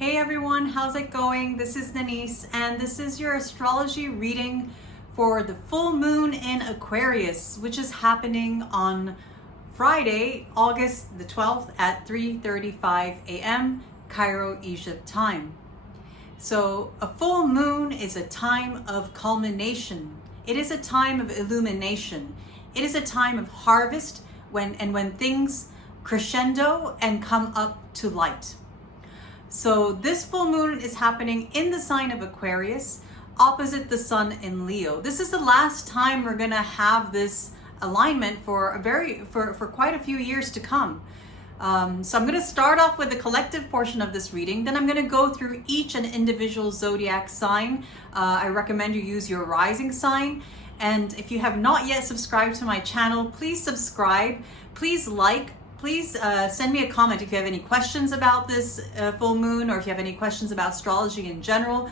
Hey everyone, how's it going? This is Nanice, and this is your astrology reading for the full moon in Aquarius, which is happening on Friday, August the 12th at 3:35 a.m. Cairo, Egypt time. So a full moon is a time of culmination. It is a time of illumination. It is a time of harvest when things crescendo and come up to light. So this full moon is happening in the sign of Aquarius, opposite the sun in Leo. This is the last time we're going to have this alignment for quite a few years to come. So I'm going to start off with the collective portion of this reading. Then I'm going to go through each and individual zodiac sign. I recommend you use your rising sign. And if you have not yet subscribed to my channel, please subscribe. Please like. Please send me a comment if you have any questions about this full moon, or if you have any questions about astrology in general.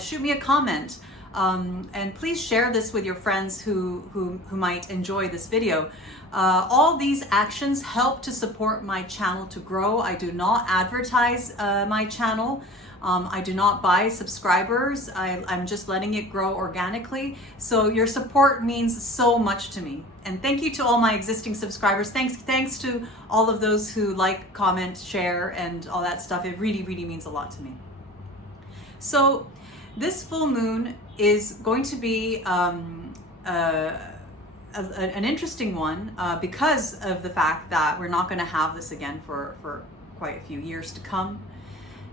Shoot me a comment, and please share this with your friends who might enjoy this video. All these actions help to support my channel to grow. I do not advertise my channel. I do not buy subscribers. I'm just letting it grow organically. So your support means so much to me. And thank you to all my existing subscribers. Thanks to all of those who like, comment, share, and all that stuff. It really, really means a lot to me. So this full moon is going to be an interesting one because of the fact that we're not going to have this again for quite a few years to come.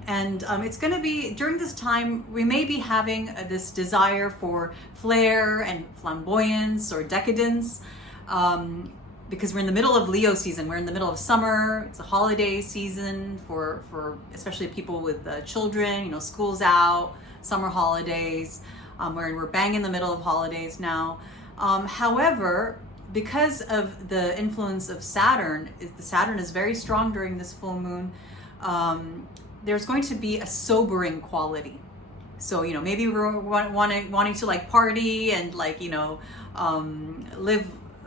And it's going to be, during this time, we may be having this desire for flair and flamboyance or decadence, because we're in the middle of Leo season. We're in the middle of summer. It's a holiday season for especially people with children, school's out, summer holidays. We're bang in the middle of holidays now. However, because of the influence of Saturn is very strong during this full moon. There's going to be a sobering quality. So, maybe we're wanting to like party and like, live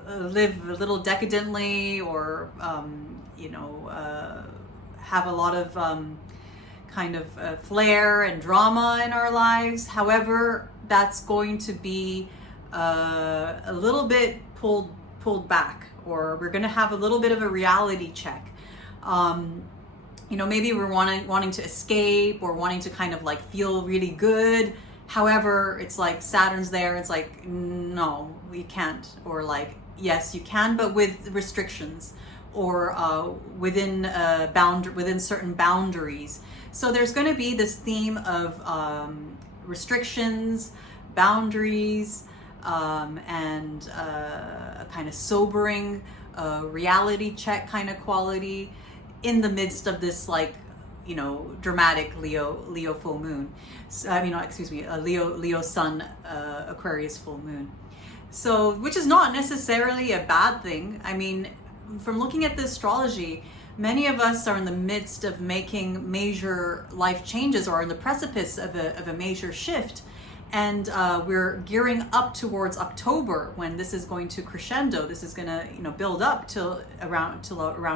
a little decadently, or, have a lot of flair and drama in our lives. However, that's going to be a little bit pulled back, or we're going to have a little bit of a reality check. Maybe we're wanting to escape, or wanting to kind of like feel really good. However, it's like Saturn's there. It's like, no, we can't. Or like, yes, you can, but with restrictions, or within certain boundaries. So there's going to be this theme of restrictions, boundaries, and a kind of sobering reality check kind of quality in the midst of this dramatic Leo full moon. Leo sun Aquarius full moon. So, which is not necessarily a bad thing. I mean, from looking at the astrology, many of us are in the midst of making major life changes, or in the precipice of a major shift. And we're gearing up towards October, when this is going to crescendo. This is going to, build up till around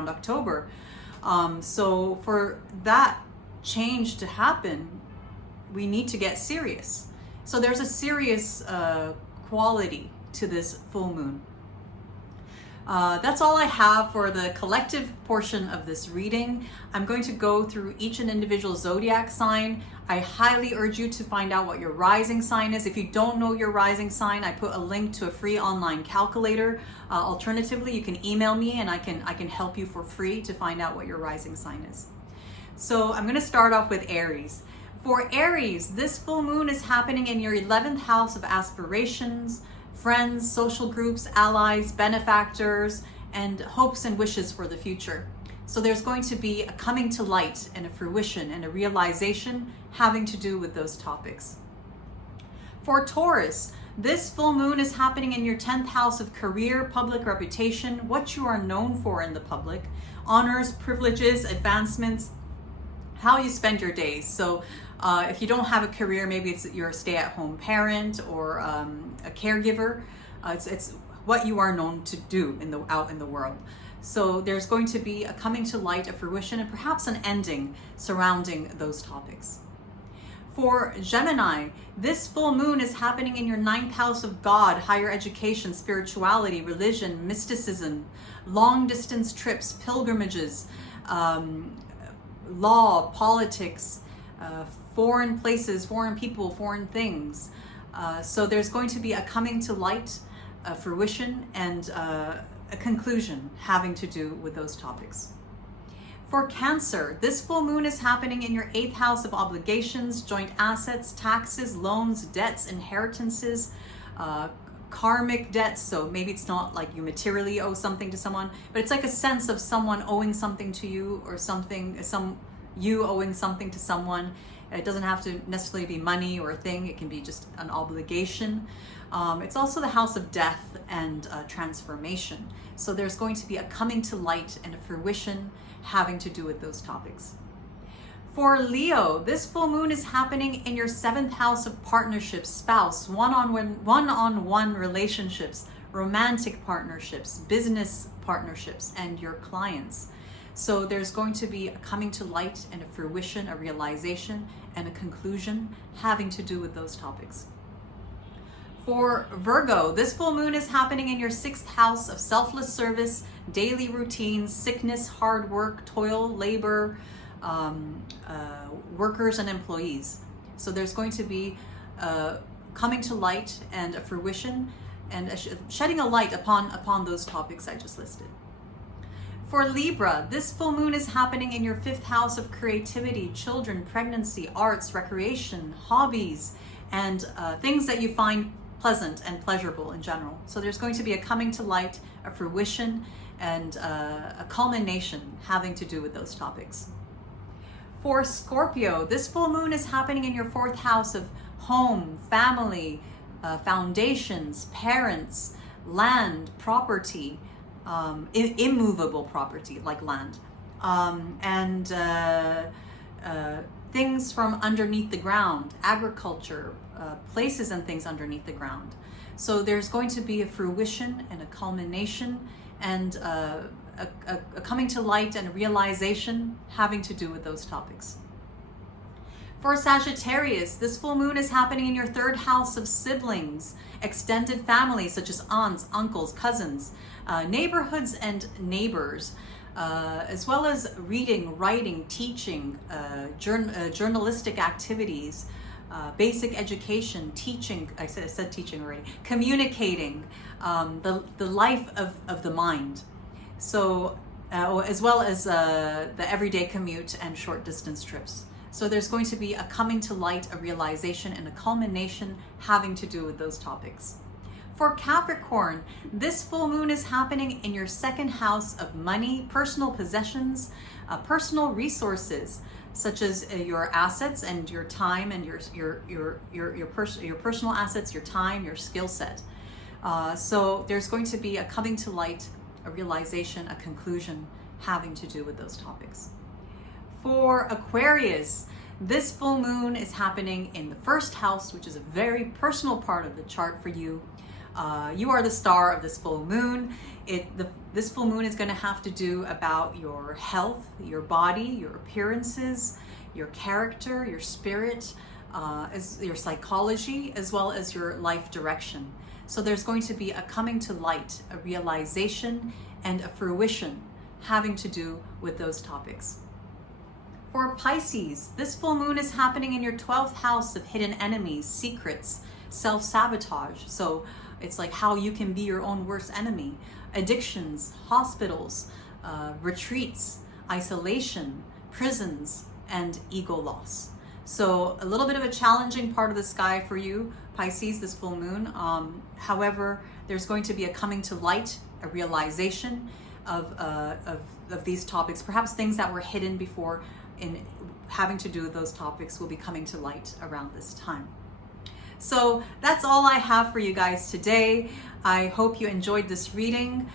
October. So for that change to happen, we need to get serious. So there's a serious quality to this full moon. That's all I have for the collective portion of this reading. I'm going to go through each and individual zodiac sign. I highly urge you to find out what your rising sign is. If you don't know your rising sign, I put a link to a free online calculator. Alternatively, you can email me, and I can help you for free to find out what your rising sign is. So I'm going to start off with Aries. For Aries, this full moon is happening in your 11th house of aspirations, friends, social groups, allies, benefactors, and hopes and wishes for the future. So there's going to be a coming to light and a fruition and a realization having to do with those topics. For Taurus, this full moon is happening in your 10th house of career, public reputation, what you are known for in the public, honors, privileges, advancements, how you spend your days. So if you don't have a career, maybe you're a stay-at-home parent, or a caregiver. It's what you are known to do out in the world. So there's going to be a coming to light, a fruition, and perhaps an ending surrounding those topics. For Gemini, this full moon is happening in your 9th house of God, higher education, spirituality, religion, mysticism, long distance trips, pilgrimages, law, politics, foreign places, foreign people, foreign things. So there's going to be a coming to light, a fruition, and a conclusion having to do with those topics. For Cancer, this full moon is happening in your 8th house of obligations, joint assets, taxes, loans, debts, inheritances, karmic debts. So maybe it's not like you materially owe something to someone, but it's like a sense of someone owing something to you, or you owing something to someone. It doesn't have to necessarily be money or a thing. It can be just an obligation. It's also the house of death and transformation. So there's going to be a coming to light and a fruition having to do with those topics. For Leo, this full moon is happening in your 7th house of partnerships, spouse, one-on-one relationships, romantic partnerships, business partnerships, and your clients. So there's going to be a coming to light and a fruition, a realization, and a conclusion having to do with those topics. For Virgo, this full moon is happening in your 6th house of selfless service, daily routines, sickness, hard work, toil, labor, workers and employees. So there's going to be coming to light and a fruition and shedding a light upon those topics I just listed. For Libra, this full moon is happening in your 5th house of creativity, children, pregnancy, arts, recreation, hobbies, and things that you find pleasant and pleasurable in general. So there's going to be a coming to light, a fruition, and a culmination having to do with those topics. For Scorpio, this full moon is happening in your 4th house of home, family, foundations, parents, land, property, immovable property like land, and things from underneath the ground, agriculture, places and things underneath the ground. So there's going to be a fruition and a culmination and a coming to light and a realization having to do with those topics. For Sagittarius, this full moon is happening in your 3rd house of siblings, extended families such as aunts, uncles, cousins, neighborhoods and neighbors, as well as reading, writing, teaching, journalistic activities, basic education, teaching, I said teaching already, communicating, the life of the mind. So, as well as the everyday commute and short distance trips. So there's going to be a coming to light, a realization, and a culmination having to do with those topics. For Capricorn, this full moon is happening in your 2nd house of money, personal possessions, personal resources, such as your assets and your time and your personal assets, your time, your skill set. So there's going to be a coming to light, a realization, a conclusion having to do with those topics. For Aquarius, this full moon is happening in the 1st house, which is a very personal part of the chart for you. You are the star of this full moon. This full moon is going to have to do about your health, your body, your appearances, your character, your spirit, your psychology, as well as your life direction. So there's going to be a coming to light, a realization, and a fruition having to do with those topics. For Pisces, this full moon is happening in your 12th house of hidden enemies, secrets, self-sabotage. So it's like how you can be your own worst enemy. Addictions, hospitals, retreats, isolation, prisons, and ego loss. So a little bit of a challenging part of the sky for you, Pisces, this full moon. However, there's going to be a coming to light, a realization of these topics. Perhaps things that were hidden before in having to do with those topics will be coming to light around this time. So that's all I have for you guys today. I hope you enjoyed this reading.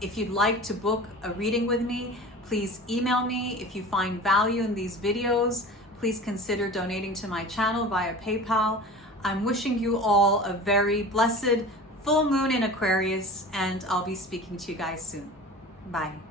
If you'd like to book a reading with me, please email me. If you find value in these videos, please consider donating to my channel via PayPal. I'm wishing you all a very blessed full moon in Aquarius, and I'll be speaking to you guys soon. Bye.